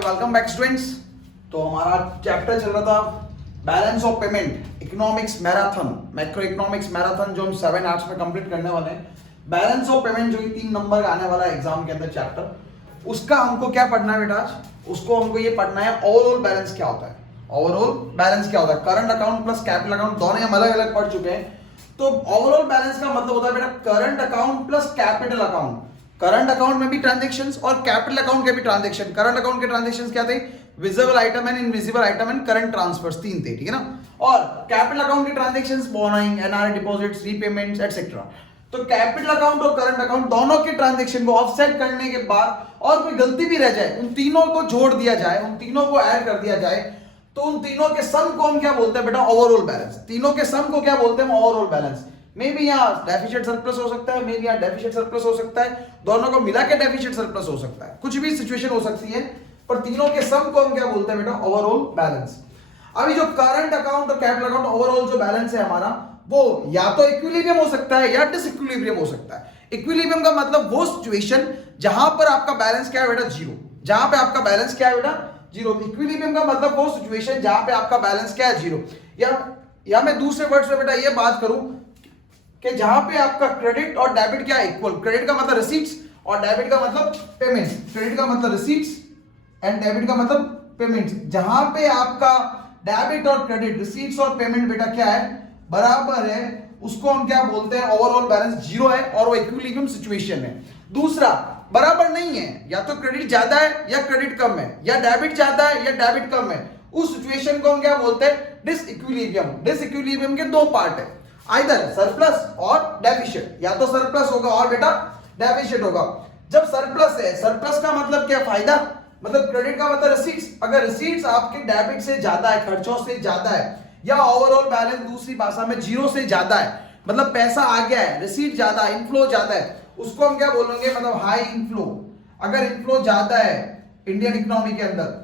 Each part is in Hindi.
Welcome back students. तो हमारा चैप्टर चल रहा था balance of payment economics marathon, macro economics marathon, जो हम 7 आर्ट्स में कंप्लीट करने वाले हैं। बैलेंस ऑफ पेमेंट जो कि 3 नंबर आने वाला है एग्जाम के अंदर चैप्टर, उसका हमको क्या पढ़ना है बेटा आज? उसको हमको ये पढ़ना है ओवरऑल बैलेंस क्या होता है। ओवरऑल बैलेंस क्या होता है? Current account plus capital account दोनों हम अलग अलग पढ़ चुके हैं। तो ओवरऑल बैलेंस का मतलब होता है बेटा current account plus capital account. Current account में भी ट्रांजैक्शंस और कैपिटल अकाउंट के भी ट्रांजैक्शन। करंट अकाउंट के ट्रांजैक्शंस क्या थे? Visible item and invisible item and current transfers, 3 थे, ठीक है ना। और कैपिटल अकाउंट के transactions borrowing, NRI deposits, repayments etcetera. तो कैपिटल अकाउंट और करंट अकाउंट दोनों के ट्रांजैक्शन को ऑफसेट करने के बाद और कोई गलती भी रह जाए, उन तीनों को जोड़ दिया जाए, उन तीनों को ऐड कर दिया जाए, तो उन तीनों के सम को हम क्या बोलते हैं बेटा? Overall balance. तीनों के सम को क्या बोलते हैं? Overall balance. मे बी यहाँ डेफिशिएट सरप्लस हो सकता है, मे बी यहाँ डेफिशिएट सरप्लस हो सकता है, दोनों को मिला के डेफिशिएट सरप्लस हो सकता है, कुछ भी सिचुएशन हो सकती है, पर तीनों के सम को हम क्या बोलते हैं बेटा? Overall balance. अभी जो करंट अकाउंट और कैपिटल अकाउंट ओवरऑल जो बैलेंस है हमारा, वो या तो इक्विलिब्रियम हो सकता है या डिसइक्विलिब्रियम हो सकता है। इक्विलिब्रियम का मतलब वो सिचुएशन जहां पर आपका बैलेंस क्या है बेटा? जीरो। जहां पे आपका बैलेंस क्या है बेटा? जीरो। इक्विलिब्रियम का मतलब वो सिचुएशन जहां पे आपका बैलेंस क्या है? जीरो। या मैं दूसरे वर्ड्स में बेटा ये बात करूं कि जहां पे आपका क्रेडिट और डेबिट क्या इक्वल। क्रेडिट का मतलब रिसीट्स और डेबिट का मतलब पेमेंट्स। क्रेडिट का मतलब रिसीट्स एंड डेबिट का मतलब पेमेंट्स। जहां पे आपका डेबिट और क्रेडिट, रिसीट्स और पेमेंट बेटा क्या है? बराबर है, उसको हम क्या बोलते हैं? ओवरऑल बैलेंस जीरो है और वो इक्विलिब्रियम सिचुएशन है। दूसरा, बराबर नहीं है, या तो क्रेडिट ज्यादा है या क्रेडिट कम है, या डेबिट ज्यादा है या डेबिट कम है, उस सिचुएशन को हम क्या बोलते हैं? डिसइक्विलिब्रियम। डिसइक्विलिब्रियम के 2 पार्ट है, आइदर सरप्लस और डेफिशिएट। या तो सरप्लस होगा और बेटा डेफिशिएट होगा। जब सरप्लस है, सरप्लस का मतलब क्या? फायदा। मतलब क्रेडिट का मतलब रिसीट्स। अगर रिसीट्स आपके डेबिट से ज्यादा है, खर्चों से ज्यादा है, या ओवरऑल बैलेंस दूसरी भाषा में जीरो से ज्यादा है, मतलब पैसा आ गया है, रिसीट ज्यादा है, इनफ्लो ज्यादा है, उसको हम क्या बोलेंगे? मतलब हाई इनफ्लो। अगर इनफ्लो ज्यादा है इंडियन इकोनॉमी के अंदर,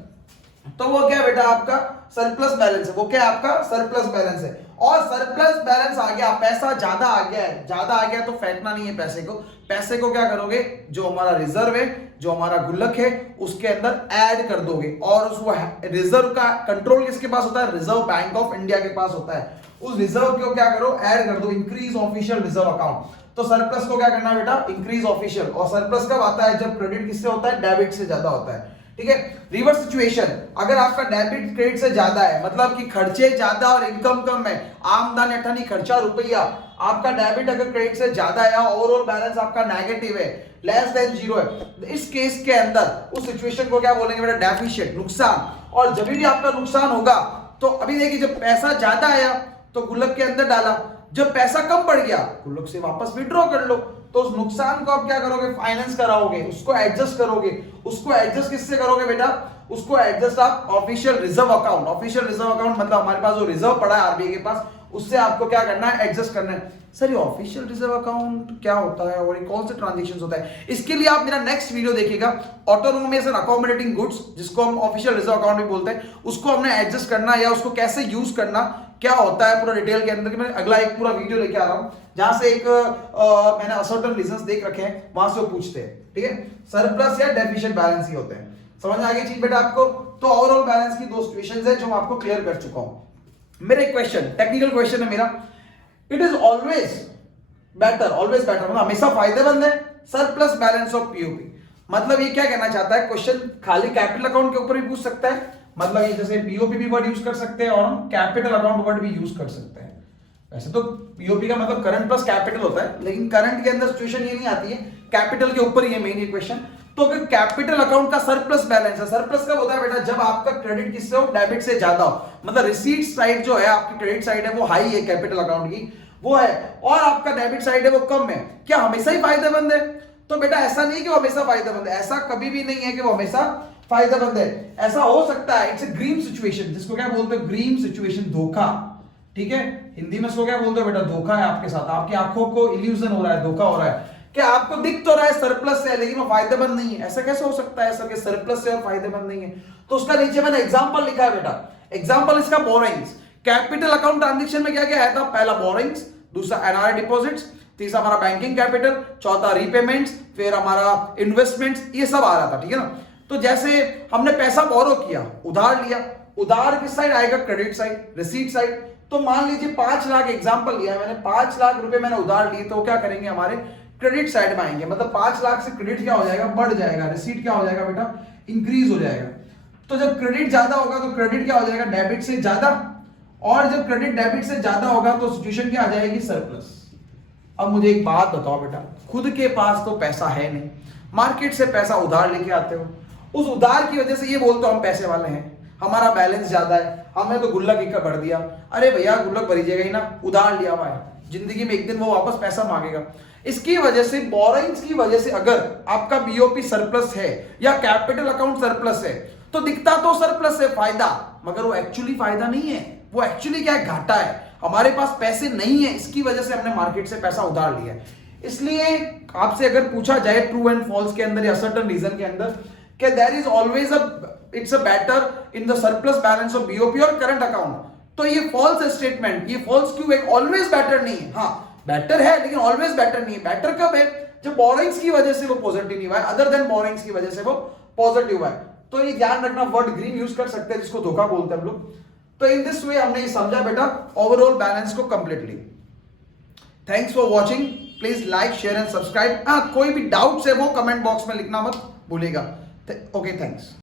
तो वो क्या बेटा? आपका सरप्लस बैलेंस है। वो क्या? आपका सरप्लस बैलेंस है। और सरप्लस बैलेंस आ गया, पैसा ज्यादा आ गया है, ज्यादा आ गया तो फेंकना नहीं है पैसे को। पैसे को क्या करोगे? जो हमारा रिजर्व है, जो हमारा गुल्लक है, उसके अंदर ऐड कर दोगे। और उस रिजर्व का कंट्रोल किसके पास होता है? रिजर्व बैंक ऑफ इंडिया के पास होता है। उस रिजर्व को क्या करो? ऐड कर दो, इंक्रीज ऑफिशियल रिजर्व अकाउंट। तो सरप्लस को क्या करना है बेटा? Increase official. और सरप्लस कब आता है? जब क्रेडिट किससे होता है? डेबिट से ज्यादा होता है, ठीक है। रिवर्स सिचुएशन, अगर आपका डेबिट क्रेडिट से ज्यादा है, मतलब कि खर्चे ज्यादा और इनकम कम है, आमदनी अठनी खर्चा रुपया, आपका डेबिट अगर क्रेडिट से ज्यादा है, ओवरऑल बैलेंस आपका नेगेटिव है, लेस देन जीरो है, इस केस के अंदर उस सिचुएशन को क्या बोलेंगे बेटा? डेफिशिएट, नुकसान। और जब भी आपका नुकसान होगा, तो अभी देखिए, जब पैसा ज्यादा आया तो गुल्लक के अंदर डाला, जब पैसा कम पड़ गया गुल्लक से वापस विड्रॉ कर लो। तो उस नुकसान को आप क्या करोगे? फाइनेंस कराओगे, उसको एडजस्ट करोगे। उसको एडजस्ट किससे करोगे बेटा? उसको एडजस्ट आप official reserve account. Official reserve account मतलब हमारे पास जो रिजर्व पड़ा है आरबीआई के पास, उससे आपको क्या करना है? एडजस्ट करना है। सर ये ऑफिशियल रिजर्व अकाउंट क्या होता है और ये कौन से ट्रांजैक्शंस होता है? इसके लिए आप मेरा नेक्स्ट वीडियो देखिएगा, ऑटोनोमस एंड अकोमोडेटिंग गुड्स, जिसको हम ऑफिशियल रिजर्व अकाउंट भी बोलते हैं। उसको हमने एडजस्ट करना या उसको कैसे यूज करना, क्या होता है पूरा डिटेल के अंदर, मैं अगला एक पूरा वीडियो लेके आ रहा हूं, जहां से एक मैंने असर्टेन रीजंस देख रखे हैं, वहां से वो पूछते हैं, ठीक है। सरप्लस या डेफिशिएंट बैलेंस ही होते हैं। समझ आ गई चीज बेटा आपको? तो ओवरऑल बैलेंस की 2 सिचुएशंस है जो मैं आपको क्लियर कर चुका हूं। मेरा एक क्वेश्चन, टेक्निकल क्वेश्चन है मेरा, इट इज ऑलवेज बेटर मतलब हमेशा फायदेमंद है सरप्लस बैलेंस ऑफ पीओपी। मतलब ये क्या कहना चाहता है क्वेश्चन? खाली कैपिटल अकाउंट के ऊपर भी पूछ सकता है, मतलब ये जैसे पीओपी भी वर्ड यूज कर सकते हैं और हम कैपिटल अकाउंट वर्ड भी यूज कर सकते हैं। वैसे तो पीओपी का मतलब करंट प्लस कैपिटल होता है, लेकिन करंट के अंदर सिचुएशन ये नहीं आती है, कैपिटल के ऊपर ये मेन क्वेश्चन। तो अगर कैपिटल अकाउंट का सरप्लस बैलेंस है, सरप्लस कब होता है बेटा? जब आपका क्रेडिट किससे हो? डेबिट से ज्यादा हो, मतलब रिसीट साइड जो है आपकी, क्रेडिट साइड है वो हाई है कैपिटल अकाउंट की, वो है, और आपका डेबिट साइड है वो कम है। क्या हमेशा ही फायदेमंद है? तो बेटा ऐसा नहीं कि वो हमेशा फायदेमंद है, ऐसा कभी भी नहीं है कि वो हमेशा फायदेमंद है। ऐसा हो सकता है, इट्स ए ग्रीन सिचुएशन, जिसको क्या बोलते हैं? ग्रीन सिचुएशन, धोखा, ठीक है। हिंदी में इसको क्या बोलते हैं बेटा? धोखा है आपके साथ, आपकी आंखों को इल्यूजन हो रहा है, धोखा हो रहा है कि आपको दिख तो रहा है सरप्लस है, लेकिन वो फायदेमंद नहीं है। ऐसा कैसे हो सकता है सर कि सरप्लस है और फायदेमंद नहीं है? तो उसका नीचे मैंने एग्जांपल लिखा है बेटा। एग्जांपल इसका बोरोइंग्स। कैपिटल अकाउंट ट्रांजैक्शन में क्या क्या आया था? पहला बोरोइंग्स, दूसरा एनआरआई डिपॉजिट्स, तीसरा हमारा बैंकिंग कैपिटल, चौथा रीपेमेंट्स, फिर हमारा इन्वेस्टमेंट्स, ये सब आ रहा था, ठीक है ना। तो जैसे हमने पैसा बोरो किया, उधार लिया, उधार किस साइड आएगा? Credit side, receipt side. तो मान लीजिए 5 लाख एग्जांपल लिया मैंने, 5 लाख रुपए मैंने उधार लिए, तो क्या करेंगे? हमारे क्रेडिट साइड में आएंगे, मतलब 5 लाख से क्रेडिट क्या हो जाएगा? बढ़ जाएगा। रिसीट क्या हो जाएगा बेटा? इंक्रीज हो जाएगा। तो जब क्रेडिट ज्यादा होगा तो क्रेडिट क्या हो जाएगा? डेबिट से ज्यादा, और जब क्रेडिट डेबिट से ज्यादा होगा तो सिचुएशन क्या आ जाएगी? सरप्लस। अब मुझे एक बात बताओ बेटा, खुद के पास तो पैसा है नहीं, मार्केट से पैसा उधार लेके आते हो, उस उधार की वजह से ये बोलते हो हम पैसे वाले हैं, हमारा बैलेंस ज्यादा है, हमने तो गुल्लक एक का भर दिया। अरे भैया गुल्लक भरी जाएगा ही ना, उधार लिया हुआ है, जिंदगी में एक दिन वो वापस पैसा मांगेगा। इसकी वजह से, बोरोइंग्स की वजह से अगर आपका बीओपी सरप्लस है या कैपिटल अकाउंट सरप्लस है, तो दिखता तो सरप्लस है, फायदा, मगर वो एक्चुअली फायदा नहीं है, वो एक्चुअली क्या है? घाटा है। हमारे पास पैसे नहीं है, इसकी वजह से हमने मार्केट से पैसा उधार लिया है। इसलिए आपसे अगर पूछा जाए ट्रू एंड फॉल्स के अंदर या सर्टेन रीजन के अंदर कि there is always it's a better in the surplus balance of BOP और करंट अकाउंट, तो ये फॉल्स स्टेटमेंट, ये फॉल्स क्यों है? ऑलवेज बेटर नहीं है। हाँ बेटर है, लेकिन ऑलवेज बेटर नहीं है। बेटर कब है? जब बोरोइंग्स की वजह से वो पॉजिटिव नहीं हुआ है, अदर देन बोरोइंग्स की वजह से वो पॉजिटिव हुआ है। तो ये ध्यान रखना, वर्ड ग्रीन यूज कर सकते हैं जिसको धोखा बोलते हैं हम लोग। तो इन दिस वे हमने ये समझा बेटा ओवरऑल बैलेंस को completely. Thanks for watching, please like share and subscribe. हाँ कोई भी डाउट्स है वो कमेंट बॉक्स में लिखना मत भूलिएगा। Okay thanks.